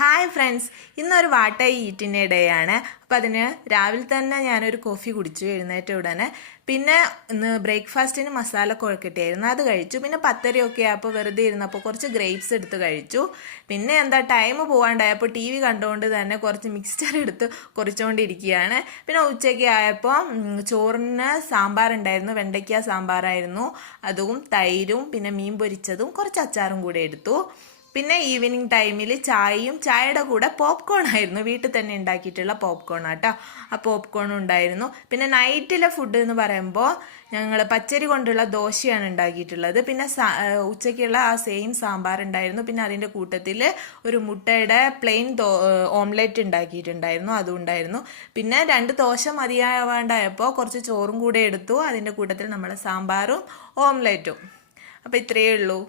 Hi friends, ഇന്നൊരു വാട്ട ഈറ്റിൻ്റെ day ആണ്. അപ്പം അതിന് രാവിലെ തന്നെ ഞാനൊരു കോഫി കുടിച്ചു എഴുന്നേറ്റ ഉടനെ. പിന്നെ ഇന്ന് ബ്രേക്ക്ഫാസ്റ്റിന് മസാല കൊഴുക്കട്ടയായിരുന്നു, അത് കഴിച്ചു. പിന്നെ 10:30 ആയപ്പോൾ വെറുതെ ഇരുന്നപ്പോൾ കുറച്ച് ഗ്രേപ്സ് എടുത്ത് കഴിച്ചു. പിന്നെ എന്താ ടൈം പോകാണ്ടായപ്പോൾ TV കണ്ടുകൊണ്ട് തന്നെ കുറച്ച് മിക്സ്ചർ എടുത്ത് കുറച്ചുകൊണ്ടിരിക്കുകയാണ്. പിന്നെ ഉച്ചയ്ക്ക് ആയപ്പോൾ ചോറിന് സാമ്പാർ ഉണ്ടായിരുന്നു, വെണ്ടയ്ക്ക സാമ്പാറായിരുന്നു. അതും തൈരും പിന്നെ മീൻ പൊരിച്ചതും കുറച്ച് അച്ചാറും കൂടെ എടുത്തു. പിന്നെ ഈവനിങ് ടൈമിൽ ചായയുടെ കൂടെ പോപ്കോൺ ആയിരുന്നു, വീട്ടിൽ തന്നെ ഉണ്ടാക്കിയിട്ടുള്ള പോപ്കോൺ ആട്ടോ. ആ പോപ്കോണും ഉണ്ടായിരുന്നു. പിന്നെ നൈറ്റിലെ ഫുഡ് എന്ന് പറയുമ്പോൾ ഞങ്ങൾ പച്ചരി കൊണ്ടുള്ള ദോശയാണ് ഉണ്ടാക്കിയിട്ടുള്ളത്. പിന്നെ ഉച്ചയ്ക്കുള്ള ആ സെയിം സാമ്പാർ ഉണ്ടായിരുന്നു. പിന്നെ അതിൻ്റെ കൂട്ടത്തിൽ ഒരു മുട്ടയുടെ പ്ലെയിൻ ഓംലെറ്റ് ഉണ്ടാക്കിയിട്ടുണ്ടായിരുന്നു, അതും ഉണ്ടായിരുന്നു. പിന്നെ 2 ദോശ മതിയാവാണ്ടായപ്പോൾ കുറച്ച് ചോറും കൂടെ എടുത്തു. അതിൻ്റെ കൂട്ടത്തിൽ നമ്മൾ സാമ്പാറും ഓംലെറ്റും. അപ്പോൾ ഇത്രയേ ഉള്ളൂ.